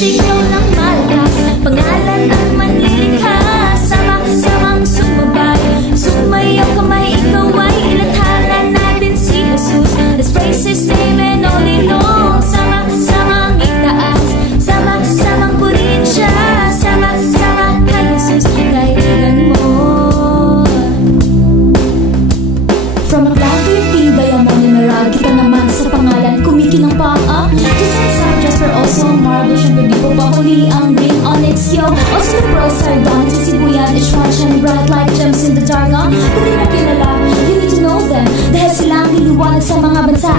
Sigaw ng malakas, pangalan ng manlilikha. Sama-samang sumabay, sumayaw kamay, ikaw ay ilathala natin si Jesus. Let's praise His name and all day long. Sama-samang itaas, sama-samang purihin siya. Sama-sama kay Jesus, kaibigan mo. From a cloud to your tibay, ang manimarag kita naman sa pangalan. Kumikinang paa, Jasper, also marble, syempre di po pa huli ang green onyx, yo. Also the pearls are done, sisibuyan, each one shine bright like gems in the dark. Kung di mo kilala, you need to know them, dahil silang niliwanag sa mga bansa.